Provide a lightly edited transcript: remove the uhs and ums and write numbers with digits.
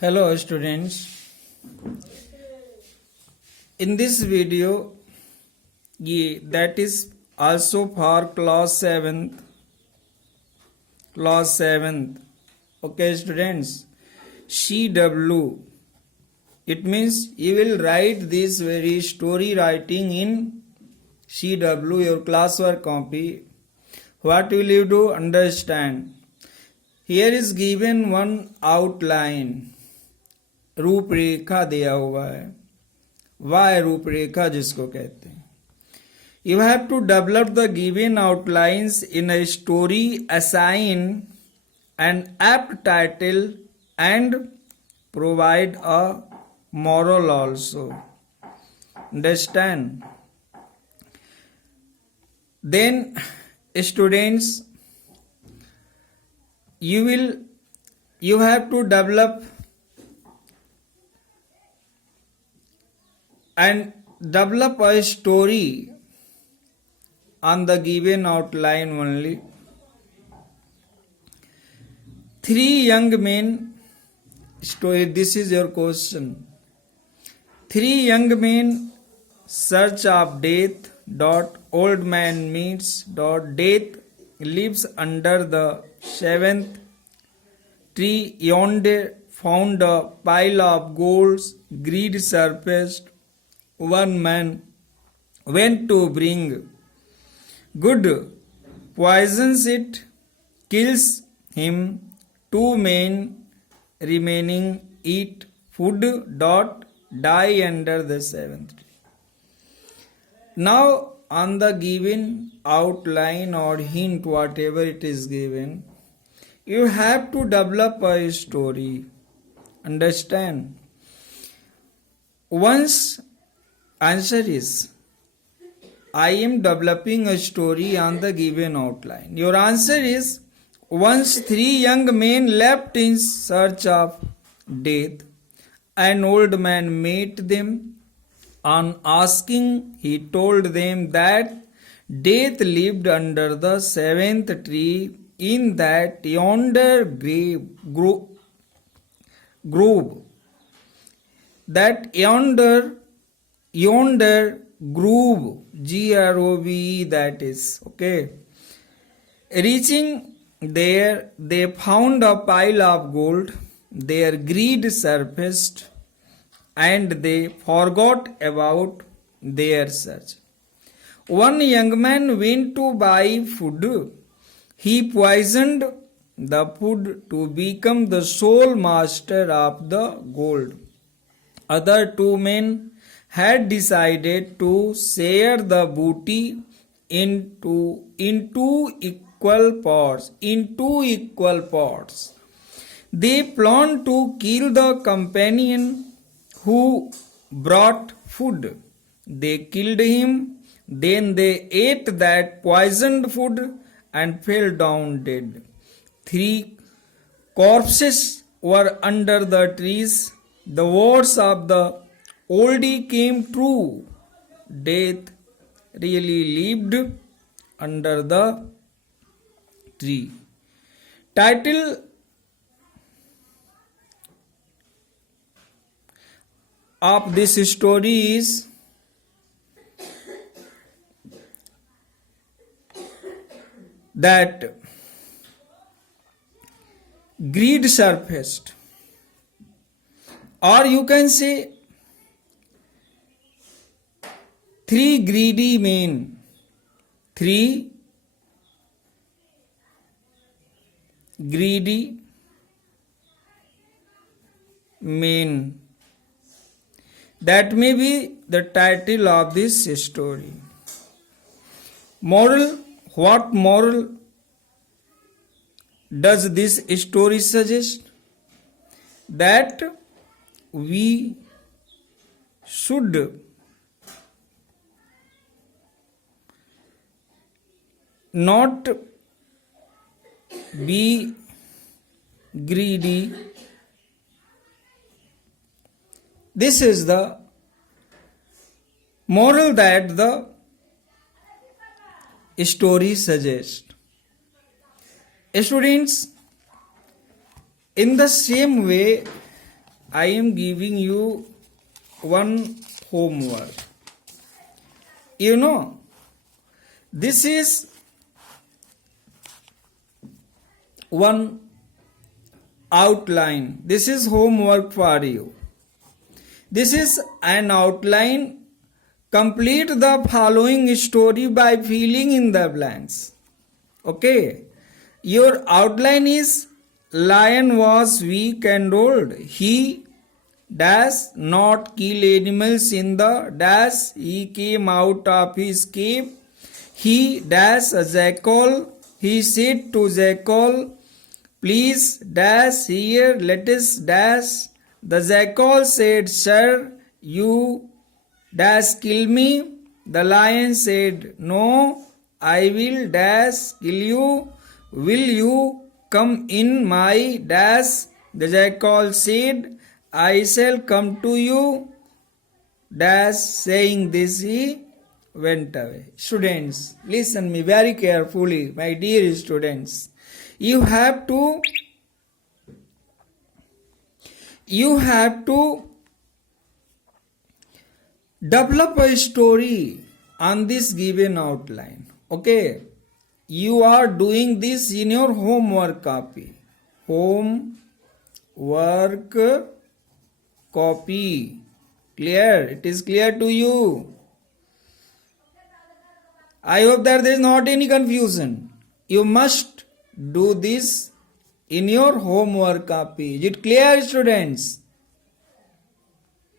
Hello students, in this video that is also for class 7th. Okay students, CW, it means you will write this very story writing in CW, your classwork copy. What will you do? Understand. Here is given one outline, रूपरेखा दिया हुआ है, वाय रूपरेखा जिसको कहते हैं. You have to develop the given outlines in a story, assign an apt title and provide a moral also. Understand? Then students, you have to develop a story on the given outline only. Three young men, story, this is your question. Three young men search of death. Old man meets. Death lives under the 7th tree. Yonder found a pile of golds. Greed surfaced. One man went to bring good, poisons it, kills him. Two men remaining eat food. Die under the 7th tree. Now on the given outline or hint, whatever it is given, you have to develop a story. Understand? Once answer is, I am developing a story on the given outline. Your answer is, once three young men left in search of death. An old man met them. On asking, he told them that death lived under the 7th tree in that yonder grove. That yonder grove, grove, that is, okay. Reaching there, they found a pile of gold. Their greed surfaced and they forgot about their search. One young man went to buy food. He poisoned the food to become the sole master of the gold. Other two men had decided to share the booty into equal parts. They planned to kill the companion who brought food. They killed him. Then they ate that poisoned food and fell down dead. 3 corpses were under the trees. The words of the oldie came true. Death really lived under the tree. Title of this story is that greed surfaced, or you can say three greedy men. Three greedy men. That may be the title of this story. Moral. What moral does this story suggest? That we should not be greedy. This is the moral that the story suggests. Students, in the same way, I am giving you one homework. You know, this is one outline. This is homework for you. This is an outline. Complete the following story by filling in the blanks. Okay. Your outline is: lion was weak and old. He dash not kill animals in the dash. He came out of his cave. He dash a jackal. He said to jackal, please dash here, let us dash. The jackal said, sir, you dash kill me. The lion said, no, I will dash kill you. Will you come in my dash? The jackal said, I shall come to you. Dash, saying this, he went away. Students, listen me very carefully, my dear students. You have to develop a story on this given outline. Okay, you are doing this in your homework copy. Homework copy. Clear? It is clear to you. I hope that there is not any confusion. You must do this in your homework copy. Is it clear, students?